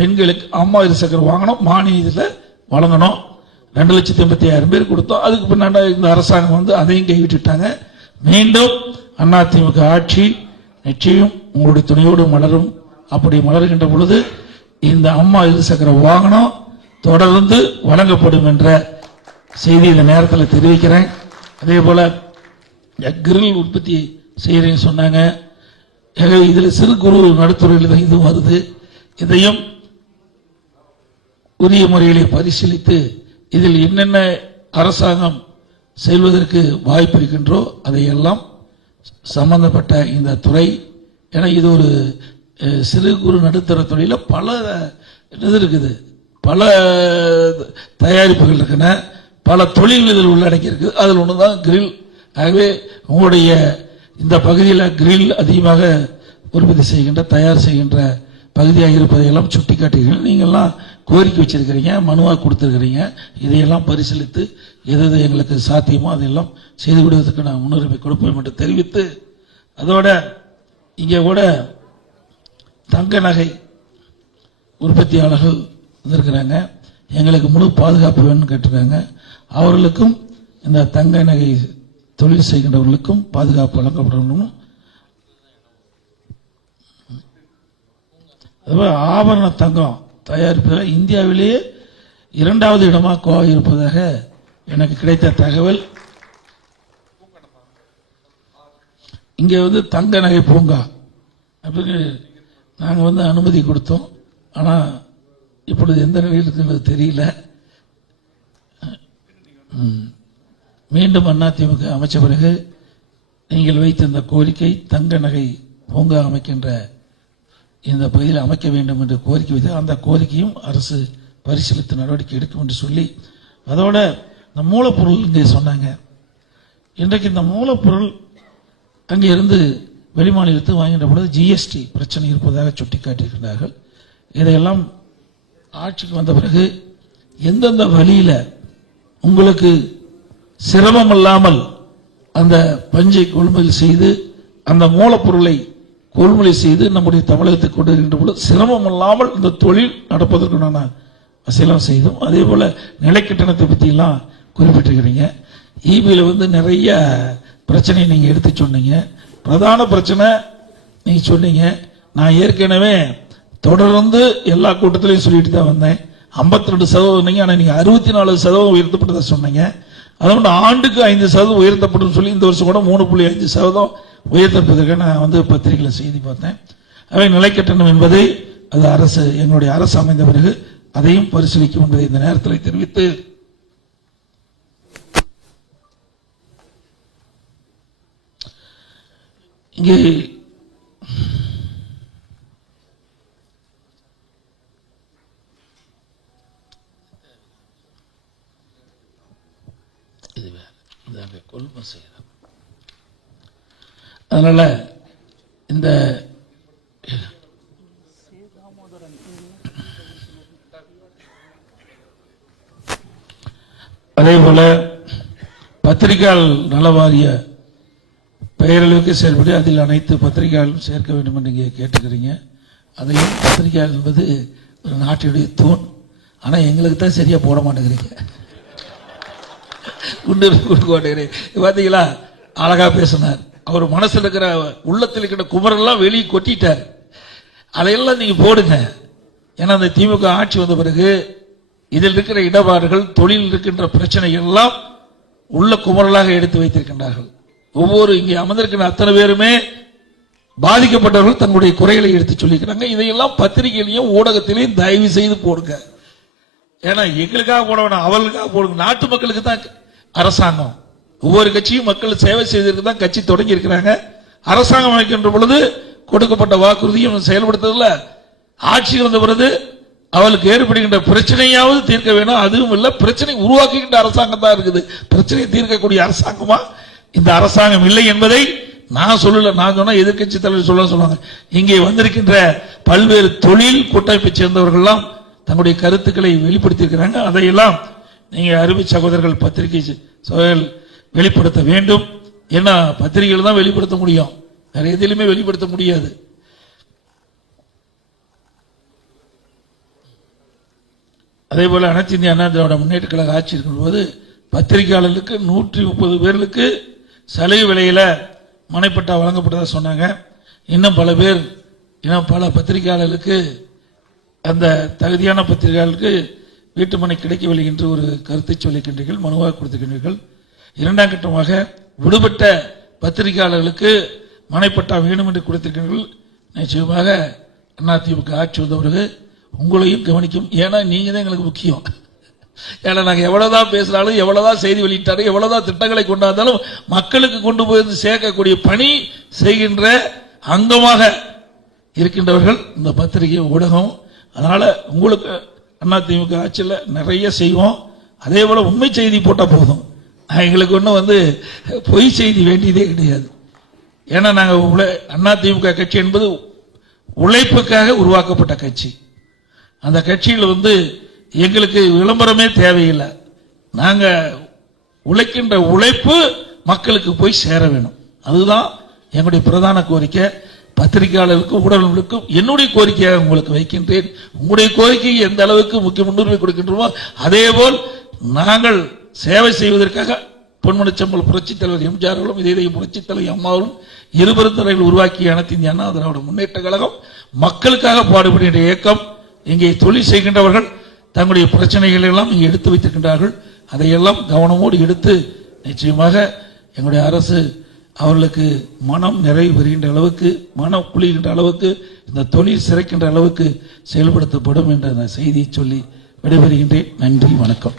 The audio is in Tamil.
பெண்களுக்கு அம்மா இருசக்கரம் வாங்கணும் மானியத்தில் வழங்கணும். ரெண்டு லட்சத்தி எண்பத்தி ஆயிரம் பேர் கொடுத்தோம். அதுக்கு பின்னாடி இந்த அரசாங்கம் வந்து அதையும் கைவிட்டுட்டாங்க. மீண்டும் அதிமுக ஆட்சி நிச்சயம் உங்களுடைய துணையோடு மலரும். அப்படி மலர்கின்ற பொழுது இந்த அம்மா இருசக்கரம் வாகனம் தொடர்ந்து வழங்கப்படும் என்ற செய்தி இந்த நேரத்தில் தெரிவிக்கிறேன். அதே போல கிரில் உற்பத்தி செய்கிறேன்னு சொன்னாங்க. இதில் சிறு குறு நடுத்துறையில் தான் இது வருது. இதையும் உரிய முறையிலே பரிசீலித்து இதில் என்னென்ன அரசாங்கம் செல்வதற்கு வாய்ப்பு இருக்கின்றோ அதையெல்லாம் சம்பந்தப்பட்ட இந்த துறை ஏன்னா இது ஒரு சிறு குறு நடுத்தர தொழில பல இது இருக்குது. பல தயாரிப்புகள் இருக்கின பல தொழில் இதில் உள்ளடக்கியிருக்கு. அதில் ஒன்று தான் கிரில் ஆகவே உங்களுடைய இந்த பகுதியில் கிரில் அதிகமாக உற்பத்தி செய்கின்ற தயார் செய்கின்ற பகுதியாக இருப்பதையெல்லாம் சுட்டி காட்டுகிறீர்கள் நீங்கள்லாம் கோரிக்கை வச்சிருக்கிறீங்க மனுவாக கொடுத்துருக்கிறீங்க இதையெல்லாம் பரிசீலித்து எது எது எங்களுக்கு சாத்தியமோ அதையெல்லாம் செய்து விடுவதற்கு நான் முன்னுரிமை கொடுப்போம் என்று தெரிவித்து அதோட இங்கே கூட தங்க நகை உற்பத்தியாளர்கள் வந்திருக்கிறாங்க. எங்களுக்கு முழு பாதுகாப்பு வேணும்னு கேட்டிருக்காங்க. அவர்களுக்கும் இந்த தங்க நகை தொழில் செய்கின்றவர்களுக்கும் பாதுகாப்பு வழங்கப்படணும். அதுபோல் ஆபரண தங்கம் தயாரிப்பதில் இந்தியாவிலேயே இரண்டாவது இடமாக கோவா இருப்பதாக எனக்கு கிடைத்த தகவல். இங்கே வந்து தங்க நகை பூங்கா. அப்படின்னு நாங்கள் வந்து அனுமதி கொடுத்தோம். ஆனால் இப்பொழுது எந்த நிலையில் இருக்குன்றது தெரியல. மீண்டும் அதிமுக அமைச்ச பிறகு நீங்கள் வைத்த இந்த கோரிக்கை தங்க நகை பூங்கா அமைக்கின்ற இந்த பகுதியில் அமைக்க வேண்டும் என்று கோரிக்கை வைத்து அந்த கோரிக்கையும் அரசு பரிசீலித்து நடவடிக்கை எடுக்கும் என்று சொல்லி அதோட இந்த மூலப்பொருள் இங்கே சொன்னாங்க. இன்றைக்கு இந்த மூலப்பொருள் அங்கே இருந்து வெளிமாநிலத்து வாங்கின்ற பொழுது ஜிஎஸ்டி பிரச்சனை இருப்பதாக சுட்டிக்காட்டியிருக்கிறார்கள். இதையெல்லாம் ஆட்சிக்கு வந்த பிறகு எந்தெந்த வழியில் உங்களுக்கு சிரமம் இல்லாமல் அந்த பஞ்சை கொள்முதல் செய்து அந்த மூலப்பொருளை கொள்முதல் செய்து நம்முடைய தமிழகத்தை கொண்டு வருகின்ற பொழுது சிரமம் இல்லாமல் இந்த தொழில் நடப்பதற்கு நான் வசதியெல்லாம் செய்தோம். அதே போல் நிலைக்கட்டணத்தை பற்றியெல்லாம் குறிப்பிட்டிருக்கிறீங்க. இபியில் வந்து நிறைய பிரச்சனையை நீங்கள் எடுத்து சொன்னீங்க. பிரதான பிரச்சனை நீங்கள் சொன்னீங்க. நான் ஏற்கனவே தொடர்ந்து எல்லா கூட்டத்திலையும் சொல்லிட்டு தான் வந்தேன். 52% ரெண்டு சதவீதம் நீங்க ஆனால் நீங்கள் அறுபத்தி நாலு சதவீதம் உயர்த்தப்பட்டதை சொன்னீங்க. அதோட ஆண்டுக்கு ஐந்து சதவீதம் உயர்த்தப்படும் சொல்லி இந்த வருஷம் கூட மூணு புள்ளி அஞ்சு சதவீதம் உயர்த்தப்பதற்கு நான் வந்து பத்திரிகையில் செய்தி பார்த்தேன். அவை நிலைக்கட்டணம் என்பதை அது அரசு எங்களுடைய அரசு அமைந்த பிறகு அதையும் பரிசீலிக்கும் என்பதை இந்த நேரத்தில் தெரிவித்து இங்கே இது வேற. கொள்முதல் அதனால இந்த அதே போல் பத்திரிகையாளர் நல வாரிய பெயரளவுக்கு செயல்படி அதில் அனைத்து பத்திரிகையாளரும் சேர்க்க வேண்டும் என்று நீங்கள் கேட்டுக்கிறீங்க. அதையும் பத்திரிகையாளர் என்பது ஒரு நாட்டினுடைய தூண். ஆனால் எங்களுக்கு தான் சரியாக போட மாட்டேங்கிறீங்க. குண்டு கொடுக்க மாட்டேங்கிறீங்க பார்த்தீங்களா அழகா பேசினார். அவர் மனசில் இருக்கிற உள்ளத்தில் இருக்கிற குமரெல்லாம் வெளியே கொட்டிட்டார். அதையெல்லாம் நீங்கள் போடுங்க. ஏன்னா அந்த திமுக ஆட்சி வந்த பிறகு இதில் இருக்கிற இடபாடுகள் தொழில் இருக்கின்ற பிரச்சனைகள் எல்லாம் உள்ள குமரலாக எடுத்து வைத்திருக்கின்றார்கள். ஒவ்வொரு இங்கே அமர்ந்திருக்கிற அத்தனை பேருமே பாதிக்கப்பட்டவர்கள் தங்களுடைய குறைகளை எடுத்து சொல்லிக்கிறாங்க. இதையெல்லாம் பத்திரிகையிலையும் ஊடகத்திலையும் தயவு செய்து போடுங்க. ஏன்னா எங்களுக்காக போட வேணாம் அவர்களுக்காக போடுங்க. நாட்டு மக்களுக்கு தான் அரசாங்கம். ஒவ்வொரு கட்சியும் மக்கள் சேவை செய்வதற்கு தான் கட்சி தொடங்கி இருக்கிறாங்க. அரசாங்கம் அமைக்கின்ற பொழுது கொடுக்கப்பட்ட வாக்குறுதியும் செயல்படுத்துறதுல ஆட்சி வந்த பிறகு அவளுக்கு ஏற்படுகின்ற பிரச்சனையாவது தீர்க்க வேணும். அதுவும் இல்லை பிரச்சனை உருவாக்குகின்ற அரசாங்கம் தான் இருக்குது. பிரச்சனையை தீர்க்கக்கூடிய அரசாங்கமா? இந்த அரசாங்கம் இல்லை என்பதை நான் சொல்லல. நான் சொன்னா எதிர்க்கட்சி தலைவர் சொல்ல சொல்லுவாங்க இங்கே வந்திருக்கின்ற பல்வேறு தொழில் கூட்டமைப்பை சேர்ந்தவர்கள் எல்லாம் தங்களுடைய கருத்துக்களை வெளிப்படுத்தியிருக்கிறாங்க. அதையெல்லாம் நீங்க அருமை சகோதரர்கள் பத்திரிகை சோழல் வெளிப்படுத்த வேண்டும். ஏன்னா பத்திரிகையில் தான் வெளிப்படுத்த முடியும். வேற எதிலுமே வெளிப்படுத்த முடியாது. அதே போல அனைத்து இந்திய அண்ணா திராவிட முன்னேற்ற கழக ஆட்சி இருக்கும்போது பத்திரிகையாளர்களுக்கு நூற்றி முப்பது பேர்களுக்கு சலுகை விலையில மனைப்பட்டா வழங்கப்பட்டதாக சொன்னாங்க. இன்னும் பல பேர் இன்னும் பல பத்திரிகையாளர்களுக்கு அந்த தகுதியான பத்திரிகையாளருக்கு வீட்டுமனை கிடைக்கவில்லை என்று ஒரு கருத்தை சொல்லிக்கின்றீர்கள் மனுவாக கொடுத்துக்கின்றீர்கள். இரண்டாம் கட்டமாக விடுபட்ட பத்திரிகையாளர்களுக்கு மனைப்பட்டா வேணும் என்று கொடுத்திருக்கிறீர்கள். நிச்சயமாக அதிமுக ஆட்சி வந்த பிறகு உங்களையும் கவனிக்கும். ஏன்னா நீங்க தான் எங்களுக்கு முக்கியம். ஏன்னா நாங்கள் எவ்வளவுதான் பேசினாலும் எவ்வளவுதான் செய்தி வெளியிட்டாலும் எவ்வளவுதான் திட்டங்களை கொண்டாந்தாலும் மக்களுக்கு கொண்டு போய் வந்து சேர்க்கக்கூடிய பணி செய்கின்ற அங்கமாக இருக்கின்றவர்கள் இந்த பத்திரிகை ஊடகம். அதனால உங்களுக்கு அதிமுக ஆட்சியில் நிறைய செய்வோம். அதே போல உண்மை செய்தி போட்டால் போதும். எங்களுக்கு ஒன்றும் வந்து பொய் செய்தி வேண்டியதே கிடையாது. ஏன்னா நாங்கள் உழை அதிமுக கட்சி என்பது உழைப்புக்காக உருவாக்கப்பட்ட கட்சி. அந்த கட்சியில் வந்து எங்களுக்கு விளம்பரமே தேவையில்லை. நாங்கள் உழைக்கின்ற உழைப்பு மக்களுக்கு போய் சேர வேணும். அதுதான் எங்களுடைய பிரதான கோரிக்கை. பத்திரிகையாளர்களுக்கும் ஊடகங்களுக்கும் என்னுடைய கோரிக்கையாக உங்களுக்கு வைக்கின்றேன். உங்களுடைய கோரிக்கை எந்த அளவுக்கு முக்கிய முன்னுரிமை கொடுக்கின்றோமோ அதே போல் நாங்கள் சேவை செய்வதற்காக பொன்மனச்சம்பல் புரட்சித் தலைவர் எம்ஜிஆர் அவர்களும் இதே புரட்சித் தலைவர் அம்மாவும் இருபெருந்தரைகள் உருவாக்கிய அனைத்து அண்ணா திராவிட முன்னேற்ற கழகம் மக்களுக்காக பாடுபடுகின்ற இயக்கம் இங்கே தொழில் செய்கின்றவர்கள் தங்களுடைய பிரச்சனைகள் எல்லாம் இங்கே எடுத்து வைத்திருக்கின்றார்கள். அதையெல்லாம் கவனமோடு எடுத்து நிச்சயமாக எங்களுடைய அரசு அவர்களுக்கு மனம் நிறைவு பெறுகின்ற அளவுக்கு மனம் குளிகின்ற அளவுக்கு இந்த தொழில் சிறைக்கின்ற அளவுக்கு செயல்படுத்தப்படும் என்ற அந்த செய்தியை சொல்லி விடைபெறுகின்றேன். நன்றி வணக்கம்.